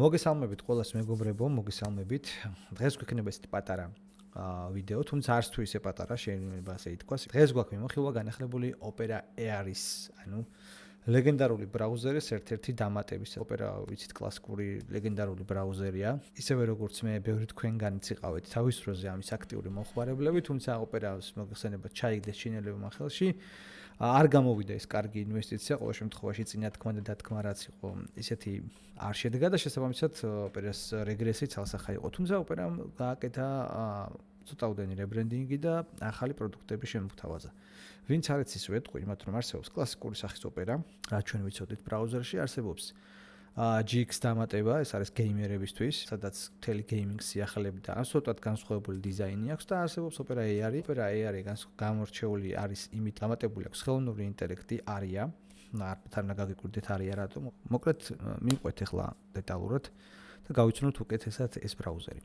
მოგესალმებით ყველას მეგობრებო, მოგესალმებით. დღეს გვექნება ესეთი პატარა ვიდეო, თუმცა არც თუ ისე პატარა, შეიძლება ასე ითქვას. დღეს გვაქვს მიმოხილვა განახლებული Opera Air-ის, ანუ ლეგენდარული ბრაუზერის ერთ-ერთი დამატების. Opera ვიცით კლასიკური ლეგენდარული ბრაუზერია. ისევე როგორც მე, ბევრი თქვენგანიც იყავით თავის დროზე ამის აქტიური მომხმარებლები, თუმცა Opera-ს მოგხსენებათ ჩაიგდეს ჩინელებმა ხელში. არ გამოვიდა ეს კარგი ინვესტიცია, ყოველ შემთხვევაში წინა თქმა და დათქმა რაც იყო, ისეთი არ შედგა და შესაბამისად Opera-ს რეგრესი ცალსახა იყო. თუმცა Opera-მ გააკეთა ცოტაუდენი რებრენდინგი და ახალი პროდუქტების შემოთავაზა. ვინც არ იცის ვეტყვი, მათ რომ არსებობს კლასიკური სახის Opera, რაც ჩვენ ვიცოდით ბრაუზერში, არსებობს GX დამატება, ეს არის გეიმერებისთვის, სადაც მთელი გეიმინგ სიახლეები და ასოთად განსხვავებული დიზაინი აქვს და არსებობს Opera Air. Opera Air გამორჩეული არის იმით, დამატებული აქვს ხელოვნური ინტელექტი ARIA. არ გაგიკვირდეთ ARIA რატომ? მოკლედ მივყვეთ ახლა დეტალურად და გავიცნოთ უკეთესად ეს ბრაუზერი.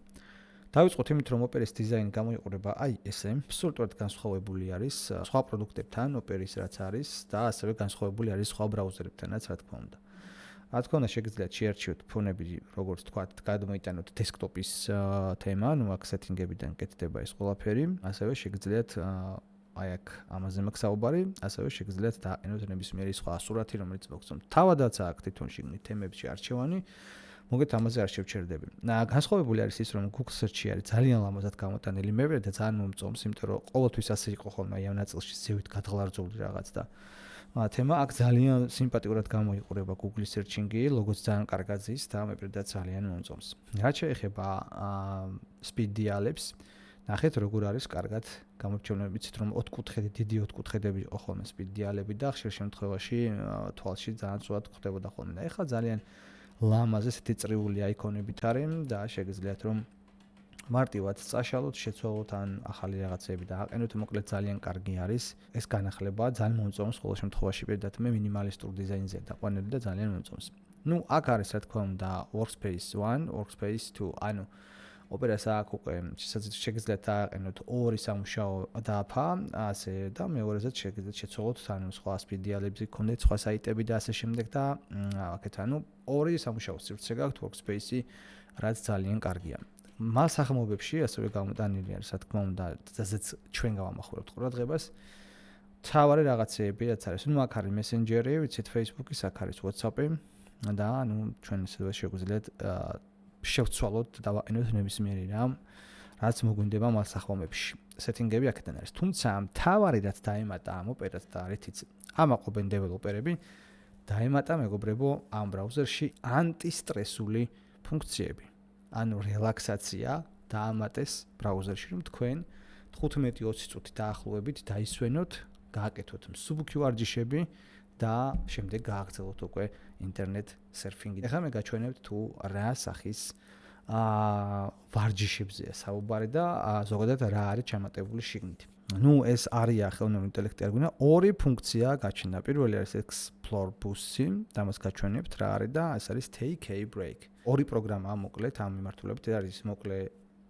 დავიწყოთ იმით, რომ Opera-ის დიზაინი გამოიყურება აი ესე, აბსოლუტურად განსხვავებული არის სხვა პროდუქტებთან, Opera-ის რაც არის და ასევე განსხვავებული არის სხვა ბრაუზერებთანაც, რა თქმა უნდა. რა თქმა უნდა, შეგიძლიათ შეარჩიოთ ფონები, როგორც თქვათ, გადმოიტანოთ დესკტოპის თემა, ნუ აქ სეტინგებიდან კეთდება ეს ყველაფერი, ასევე შეგიძლიათ აი აქ ამაზე მაქვს საუბარი, ასევე შეგიძლიათ დააყენოთ ნებისმიერი სხვა სურათი, რომელიც მოგწონთ. თავადაც აქ თვითონ შიგნით თემებში არჩევანი, მოგეთ ამაზე არ შევჩერდები. განსხვავებული არის ის, რომ Google Search-ი არის ძალიან ლამაზად გამოტანილი, მე და ძალიან მომწონს, იმიტომ რომ ყოველთვის ასე იყო ხოლმე ამ ნაწილში ზევით გადღლარძული რაღაც და თემა აქ ძალიან სიმპათიურად გამოიყურება Google Searching-ი, ლოგოც ძალიან კარგად ზის და მე და ძალიან მომწონს. რაც შეეხება speed dial-ებს, ნახეთ როგორ არის კარგად გამორჩეული, ვიცით რომ 4 კუთხედი, დიდი 4 კუთხედები იყო ხოლმე speed dial-ები და ხშირ შემთხვევაში თვალში ძალიან სწორად ხვდებოდა ხოლმე და ეხლა ძალიან ლამაზ ესეთი წრიული აიკონებით არის და შეგიძლიათ რომ მარტივად წაშალოთ, შეცვალოთ ან ახალი რაღაცები და აყენოთ, მოკლედ ძალიან კარგი არის ეს განახლება, ძალიან მომწონს ყოველ შემთხვევაში პირდად მე მინიმალისტურ დიზაინზე დაყვანილი და ძალიან მომწონს. ნუ აქ არის რა თქმა უნდა Workspace 1, Workspace 2, ანუ Opera-ს აქ უკვე შეგიძლიათ აყენოთ ორი სამუშაო დაფა, ასე და მეორეზე შეგიძლიათ შეცვალოთ ანუ სხვა speed dial-ებზე გქონდეთ სხვა საიტები და ასე შემდეგ და აქეთ ანუ ორი სამუშაო სივრცე გაქვთ Workspace-ი, რაც ძალიან კარგია. მას ახმობებში ასევე გამოტანილი არის, რა თქმა უნდა, ზედაც ჩვენ გავამახვილებთ ყურადღებას. თავარი რაღაცეები, რაც არის, ნუ აქ არის Messenger-ი, ვიცით Facebook-ის, აქ არის WhatsApp-ი და ნუ ჩვენ ისევე შეგვიძლიათ შევცვალოთ და დავაყენოთ ნებისმიერი რამ, რაც მოგვინდება მას ახმობებში. სეტინგები აქედან არის. თუმცა თავარი რაც დაემატა ამ Opera-ს და რითიც ამაყობენ დეველოპერები, დაემატა მეგობრებო ამ ბრაუზერში ანტისტრესული ფუნქციები. ანუ რელაქსაცია დაამატეს ბრაუზერში, რომ თქვენ 15-20 წუთი დაახლოებით დაისვენოთ, გააკეთოთ მსუბუქი ვარჯიშები და შემდეგ გააგრძელოთ უკვე ინტერნეტ სერფინგი. ეხლა მე გაჩვენებთ თუ რა სახის ვარჯიშებზეა საუბარი და ზოგადად რა არის ჩამატებული შიგნით. ნუ ეს ARIA ხელოვნური ინტელექტი არ გვინდა, ორი ფუნქცია გაჩნდა. პირველი არის Explore Boost-ი, და მას გაჩვენებთ რა არის და ეს არის Take a Break. ორი პროგრამაა მოკლედ ამ მიმართულებით, არის მოკლე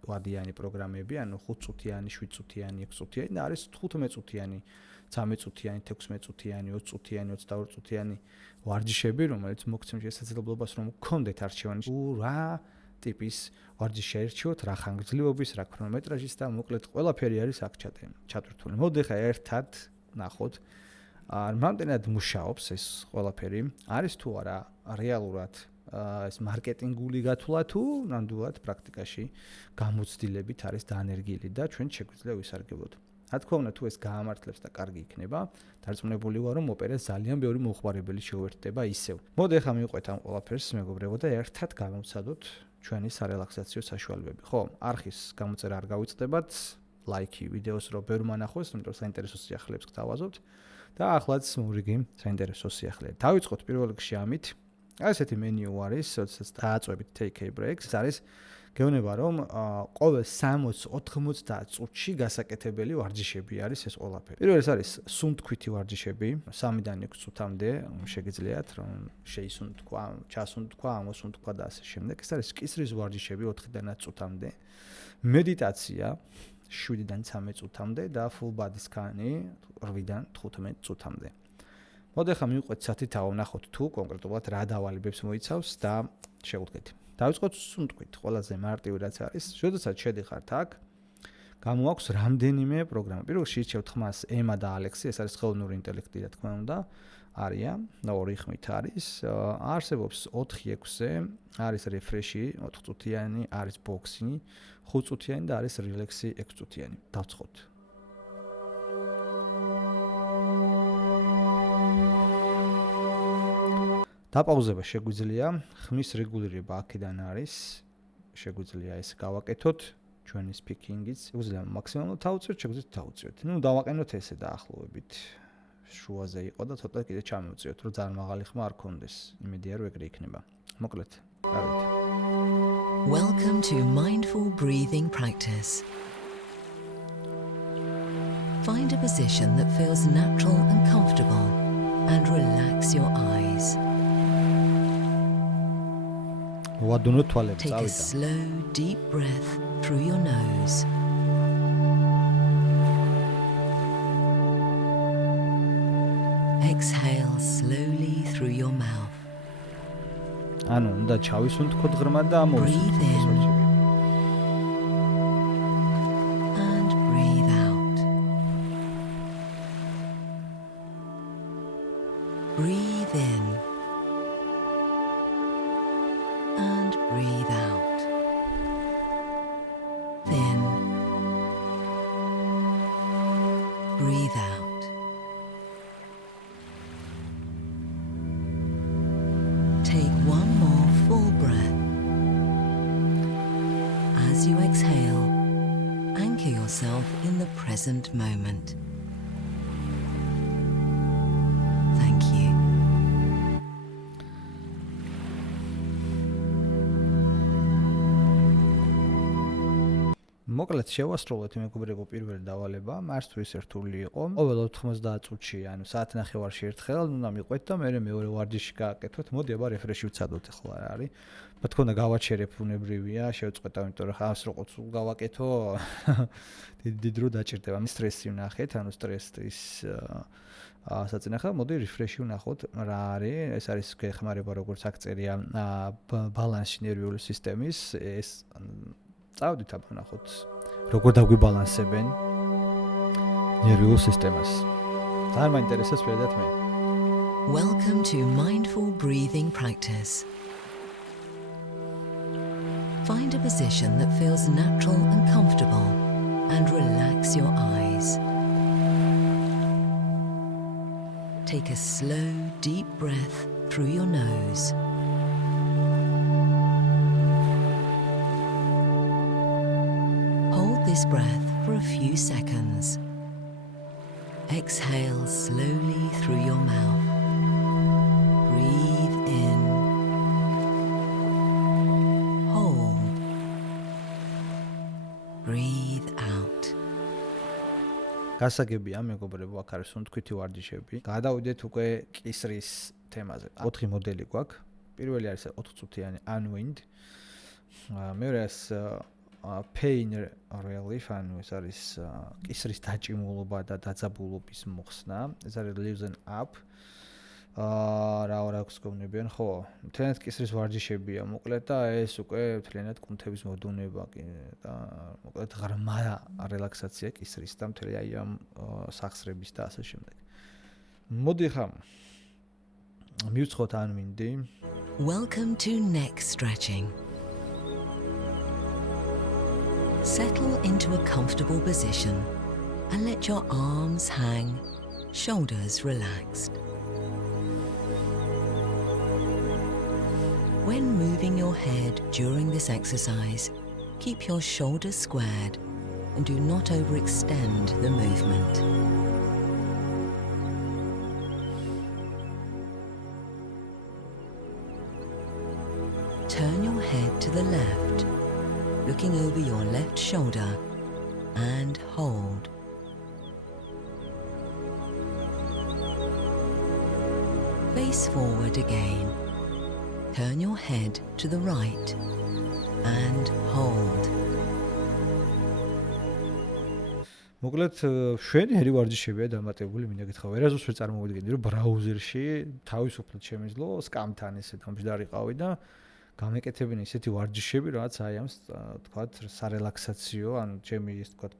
ვადიანი პროგრამები, ანუ 5 წუთიანი, 7 წუთიანი, 6 წუთიანი და არის 15 წუთიანი, 13 წუთიანი, 16 წუთიანი, 20 წუთიანი, 22 წუთიანი ვარჯიშები, რომელიც მოგცემს შესაძლებლობას რომ გქონდეთ არჩევანი რა ტიპის ვარჯიში შეერჩიოთ, რა ხანგრძლივობის, რა ქრონომეტრაჟის და მოკლედ ყველაფერი არის აქ ჩატვირთული. მოდი ხა ერთად ნახოთ. რამდენად მუშაობს ეს ყველაფერი? არის თუ არა რეალურად ეს მარკეტინგული გათვლა თუ ნამდვილად პრაქტიკაში გამოცდილებით არის დაანერგილი და ჩვენ შეგვიძლია ვისარგებლოთ. რა თქმა უნდა თუ ეს გაამართლებს და კარგი იქნება, დარწმუნებული ვარ რომ Opera-ს ძალიან ბევრი მომხმარებელი შეუერთდება ისევ. მოდი ახლა მივყვეთ ამ ყველაფერს მეგობრებო და ერთად გავამცადოთ ჩვენი სარელაქსაციო საშუალებები. ხო, არხის გამოწერა არ გავიწყდებათ, ლაიქი ვიდეოს რო ბევრმა ნახოს, იმიტომ რომ საინტერესო სიახლეებს გთავაზობთ და ახლაც მურიგი საინტერესო სიახლეა. დავიწყოთ პირველ რიგში ამით. ასეთი მენიუ არის, როდესაც დააწვევით Take a Break, ეს არის გეუბნება რომ ყოველ 60-90 წუთში გასაკეთებელი ვარჯიშები არის ეს ყველაფერი. პირველი არის სუნთქვითი ვარჯიშები, 3-დან 6 წუთამდე შეგიძლიათ რომ შეისუნთქვა, ჩასუნთქვა, ამოსუნთქვა და ასე შემდეგ. ეს არის კისრის ვარჯიშები 4-დან 10 წუთამდე. მედიტაცია 7-დან 13 წუთამდე და full body scan-ი 8-დან 15 წუთამდე. მოდი ახლა მივყვეთ სათითაო, ნახოთ თუ კონკრეტულად რა დავალებებს მოიცავს და შევუდგეთ. დავიწყოთ სუნთქვით, ყველაზე მარტივი რაც არის. შესაძლოა შედიხართ აქ. გამოაქვს რამდენიმე პროგრამა. პირველში ირჩევთ ხმას ემა და ალექსი, ეს არის ხელოვნური ინტელექტი, რა თქმა უნდა. არიან და 2 ხმით არის. არსებობს 4-6-ზე, არის refresh-ი 4 წუთიანი, არის box-ი 5 წუთიანი და არის relax-ი 6 წუთიანი. დავწყოთ. დაპაუზება შეგვიძლია, ხმის რეგულირება აქედან არის. შეგვიძლია ეს გავაკეთოთ. ჩვენი speaking-იც. შეგვიძლია მაქსიმალურად თავუწიოთ, შეგვიძლია თავუწიოთ. დავაყენოთ ესე დაახლოებით. შუაზე იყო და ცოტა კიდე ჩამოვწიოთ, რომ ძალიან მაღალი ხმა არ კონდეს. იმედია რომ ეგრე იქნება. მოკლედ, დავით. Welcome to mindful breathing practice. Find a position that feels natural and comfortable and relax your eyes. ვადუნოთ თვალებს, Take a წავიდა. slow, deep breath through your nose. Exhale slowly through your mouth. ანუ უნდა ჩავისუნთქოთ ღრმა და ამოვისუნთქოთ. And breathe out. Breathe in. And breathe out. In. Breathe out. Take one more full breath. As you exhale, anchor yourself in the present moment. Thank you. მოკლედ შევასრულოთ მეგობრებო პირველი დავალება, მართვის ერთული იყო. ყოველ 90 წუთში, ანუ საათნახევარში ერთხელ უნდა მიყვეთ და მე მეორე ვარჯიში გააკეთოთ. მოდი აბა რეფრეში ვცადოთ ახლა რა არის. რა თქმა უნდა გავაჩერებ უნებრივია, შევწყვეტ, იმიტომ რომ ხავს რო ყოცულ გავაკეთო. დიდი დრო დაჭირდება. სტრესი ვნახეთ, ანუ სტრესის საწინახე, მოდი რეფრეში ვნახოთ რა არის. ეს არის გეხმარება როგორც აქ წერია ბალანსი ნერვიული სისტემის, ეს წავდით აბა ვნახოთ როგორ დაგვიბალანსებენ ნერვიულ სისტემას. ძალიან მაინტერესებს პირადად მე. Welcome to mindful breathing practice. Find a position that feels natural and comfortable and relax your eyes. Take a slow, deep breath through your nose. Hold this breath for a few seconds. Exhale slowly through your mouth. Breathe in. Hold. Breathe out. გასაგებია მეგობრებო, აქ არის სუნთქვითი ვარჯიშები. გადავიდეთ უკვე კისრის თემაზე. 4 მოდელი გვაქვს. პირველი არის 4 წუთიანი unwind. მეორე არის pain relief, ანუ ეს არის კისრის დაჭიმულობა და დაძაბულობის მოხსნა. ეს არის loosen up. რა აქვს გონებიან, ხო? მთლიანად კისრის ვარჯიშებია, მოკლედ და ეს უკვე მთლიანად კუნთების მოდუნება და მოკლედ ღრმა რელაქსაცია კისრის და მთელი აი ამ სახსრების და ასე შემდეგ. მოდი ხა მივცხოთ unwind-ი. Welcome to neck stretching. Settle into a comfortable position and let your arms hang, shoulders relaxed. When moving your head during this exercise, keep your shoulders squared and do not overextend the movement. Turn your head to the left, looking over your left shoulder, and hold. Face forward again. Turn your head to the right and hold. მოკლედ შვენიერი ვარჯიშებია დამატებული, მინდა გითხრა, ვერასდროს ვერ წარმოვიდგენდი, რომ ბრაუზერში თავისუფლად შემეძლო სკამთან ესე გამჯდარი ყავი და გამეკეთებინა ისეთი ვარჯიშები, რაც აი ამ თქვათ სარელაქსაციო, ან ჩემი ის თქვათ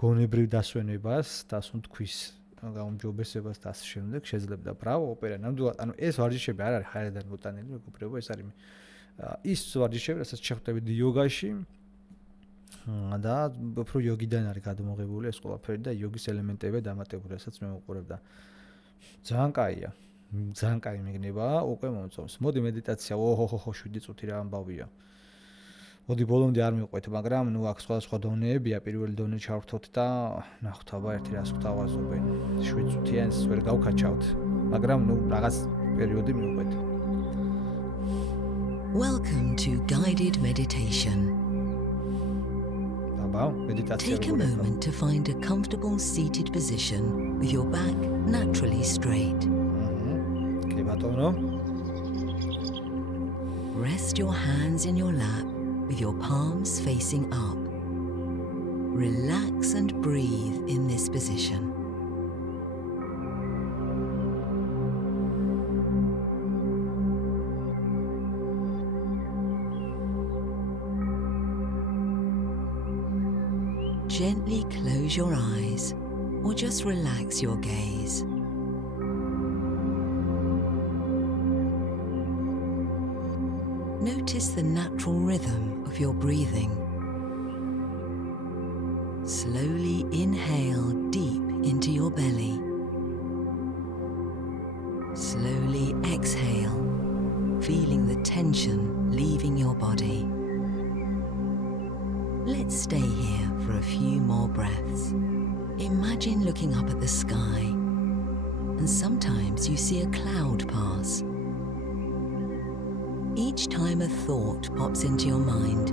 გონებრივ დასვენებას, დასუნთქვის გაუმჯობესებას და ასე შემდეგ შეძლებდა. ბრავო, ოპერა, ნამდვილად, ანუ ეს ვარჯიშები არ არის ჰაერიდან მოტანილი, მეგობრებო, ეს არის ის ვარჯიშები, რასაც შეხვდებით იოგაში და უფრო იოგიდან არის გადმოღებული ეს ყველაფერი და იოგის ელემენტებია დამატებული, რასაც მე ვუყურებ და ძალიან კაია. ძალიან კაი მიგნება, უკვე მომწონს. მოდი მედიტაცია, ოჰოჰო, 7 წუთი რა ამბავია. მოდი ბოლომდე არ მივყვეთ, მაგრამ ნუ აქ სხვა დონეებია, პირველი დონე ჩავრთოთ და ნახოთ აბა ერთი რას გვთავაზობენ. 7 წუთიანს ვერ გავქაჩავთ, მაგრამ ნუ რაღაც პერიოდი მივყვეთ. Welcome to guided meditation. აბა, მედიტაცია Take a moment to find a comfortable seated position with your back naturally straight. კი ბატონო. Rest your hands in your lap with your palms facing up. Relax and breathe in this position. Gently close your eyes or just relax your gaze. Notice the natural rhythm of your breathing. Slowly inhale deep into your belly. Slowly exhale, feeling the tension leaving your body. Let's stay here for a few more breaths. Imagine looking up at the sky, and sometimes you see a cloud pass. Each time a thought pops into your mind,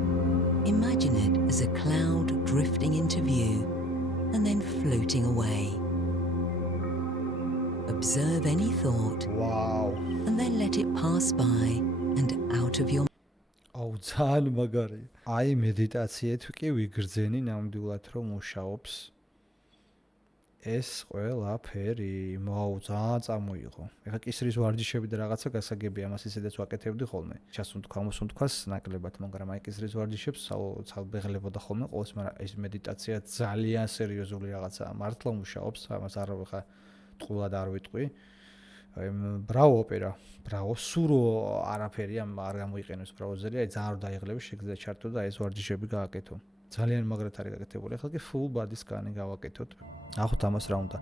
imagine it as a cloud drifting into view and then floating away. Observe any thought Wow. and then let it pass by and out of your აუ, ძალიან მაგარი. აი მედიტაციით კი ვიგრძენი ნამდვილად რომ მუშაობს ეს ყველაფერი. აუ, ძალიან წამოიღო. ეხლა კისრის ვარჯიშები და რაღაცა გასაგებია, ამას ისედაც ვაკეთებდი ხოლმე. ჩასუნთქვას ნაკლებად, მაგრამ აი კისრის ვარჯიშებს ცალბეღლებოდა ხოლმე ყოველს, მაგრამ ეს მედიტაცია ძალიან სერიოზული რაღაცაა. მართლა მუშაობს, ამას არ ხა ტყუილად არ ვიტყვი. ბრავო ოპერა, ბრავო, სურო არაფერი არ გამოიყენოს ბრაუზერი, აი ძალიან რომ დაიღლები, შეგიძლია ჩართო და ეს ვარჯიშები გააკეთო. ძალიან მაგრად არის გაკეთებული. ახლა კი full body scan-ი გავაკეთოთ. ნახოთ ამას რა უნდა.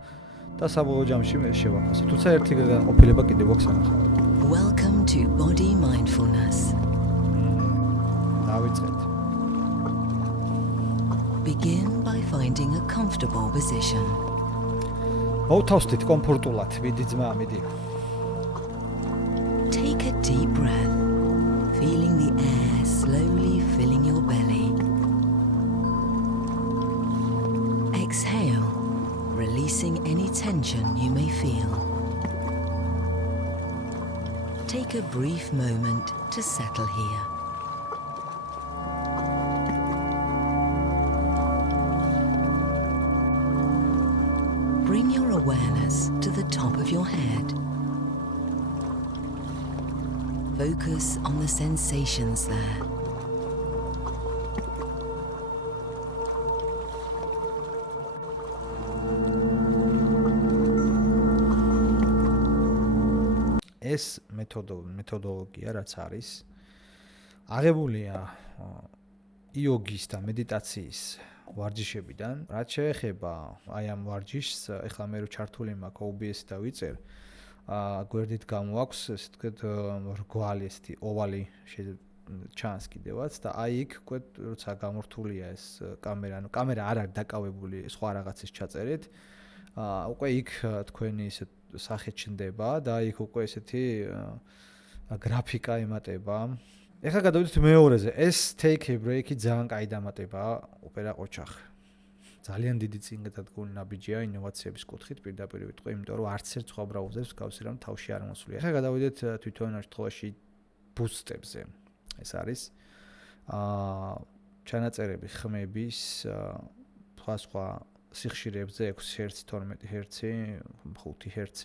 და საბოლოო ჯამში მე შევაფასო. თუმცა ერთი ყოფილება კიდევ გვაქვს ანახავად. Welcome to body mindfulness. დავიწყეთ. Begin by finding a comfortable position. მოვთავსდით კომფორტულად, მიდი ძმა, მიდი. Take a deep breath, feeling the air slowly filling your belly. Exhale, releasing any tension you may feel. Take a brief moment to settle here. Bring your awareness to the top of your head. Focus on the sensations there. ეს მეთოდოლოგია რაც არის აღებულია იოგის და მედიტაციის ვარჯიშებიდან. რაც შეეხება აი ამ ვარჯიშს, ეხლა მე რო ჩართული მაქვს OBS და ვიწერ, გვერდით გამოაქვს ესე ვთქვათ რგვალი ესეთი ოვალი ჩანს კიდევაც და აი იქ უკვე როცა გამორთულია ეს კამერა, ანუ კამერა არ არის დაკავებული სხვა რაღაცის ჩაწერით, უკვე იქ თქვენი ესე სახე ჩნდება და იქ უკვე ესეთი გრაფიკა ემატება. ეხლა გადავიდეთ მეორეზე. ეს take a break-ი ძალიან კაი დამატება ოპერა ყოჩახ. ძალიან დიდი წინგადადგმული ნაბიჯია ინოვაციების კუთხით, პირდაპირ ვიტყვი, იმიტომ რომ არც ერთ სხვა ბრაუზერს გავსი რამ თავში არ მოსული. ეხლა გადავიდეთ თვითონ ამ შემთხვევაში ბუსტებზე. ეს არის ჩანაწერები ხმების სხვა სიხშირეებზე 6 Hz, 12 Hz, 5 Hz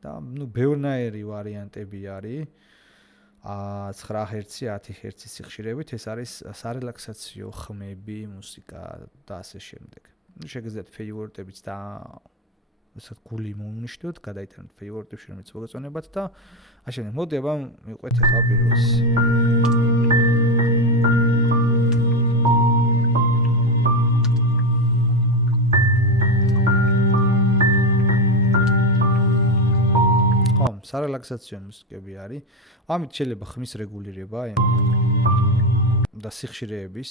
და ნუ ბევრნაირი ვარიანტები არის. 9 Hz, 10 Hz სიხშირებით, ეს არის სარელაქსაციო ხმები, მუსიკა და ასე შემდეგ. შეგიძლიათ ფეივორიტებიც და ასეთ გული მოუნიშნოთ, გადაიტანოთ ფეივორიტებში, რომელიც მოგეწონებათ და ასე მოდი აბა მივყვეთ ახლა პირველს. სარელაქსაციო მუსიკები არის. ამით შეიძლება ხმის რეგულირება და სიხშირეების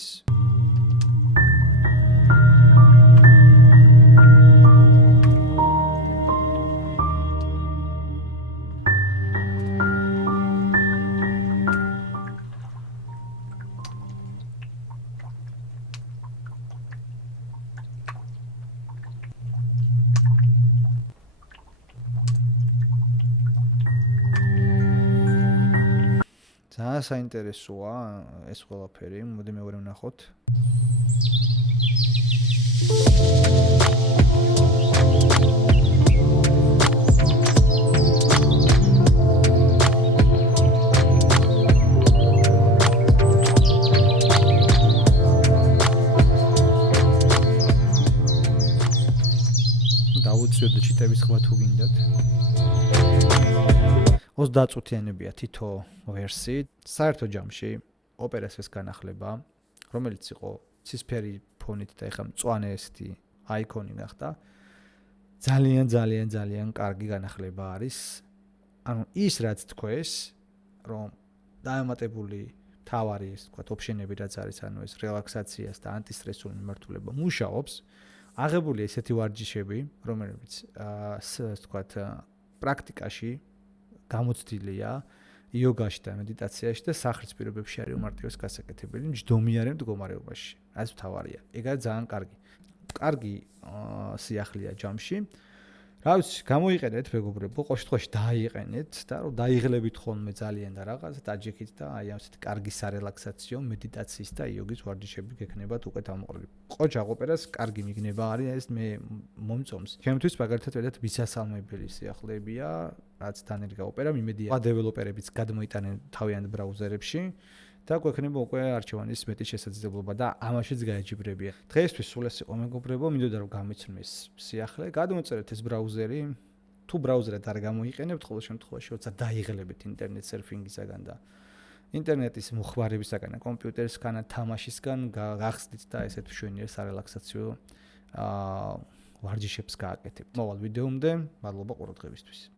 ძალიან საინტერესოა ეს ყველაფერი. მოდი მეორე ვნახოთ. დავუწიოთ და ჩიტების ხმა თუ გინდათ. 30 წუთიანებია თითო ვერსიით. საერთო ჯამში ოპერას ეს განახლება, რომელიც იყო ცისფერი ფონით და ეხლა მწვანე ესეთი აიკონი გახდა. ძალიან კარგი განახლება არის. ანუ ის რაც თქვეს, რომ დაემატებული თავარი ეს თქვა ოფშენები რაც არის, ანუ ეს რელაქსაციას და ანტისტრესული მიმართულება მუშაობს. აღებული ესეთი ვარჯიშები, რომელიც თქვა პრაქტიკაში გამოცდილია იოგაში და მედიტაციაში და სახლის პირობებში არის უმარტივეს გასაკეთებელი მჯდომიარე მდგომარეობაში. ეს მთავარია. ეგ არის ძალიან კარგი. კარგი სიახლეა ჯამში. რა ვიცი, გამოიყენეთ მეგობრებო, ყოველ შემთხვევაში დააიყენეთ და რომ დაიღლებით ხოლმე ძალიან და რაღაცა დაჯექით და აი ასეთი კარგი სარელაქსაციო მედიტაციის და იოგის ვარჯიშები გექნებათ უკვე დამოყრილი. ყოჯა ოპერას კარგი მიგნება არის ეს მე მომწონს. ჩემთვის მაგალითად ვედათ მისასალმებელი სიახლეებია, რაც თან ერგა ოპერა, მიმედია დეველოპერებიც გადმოიტანენ თავიანთ ბრაუზერებში და გვექნება უკვე არჩევანის მეტი შესაძლებლობა და ამაშიც გაეჯიბრებია. დღეისთვის სულ ეს იყო მეგობრებო, მინდოდა რომ გამიცნეს სიახლე, გადმოწერეთ ეს ბრაუზერი, თუ ბრაუზერად არ გამოიყენებთ, ყოველ შემთხვევაში როცა დაიღლებით ინტერნეტ სერფინგისაგან და ინტერნეტის მოხმარებისაგან, კომპიუტერისგან, თამაშისგან გახსნით და ესეთ მშვენიერ სარელაქსაციო ვარჯიშებს გააკეთებთ. მოვალ ვიდეომდე, მადლობა ყურადღებისთვის.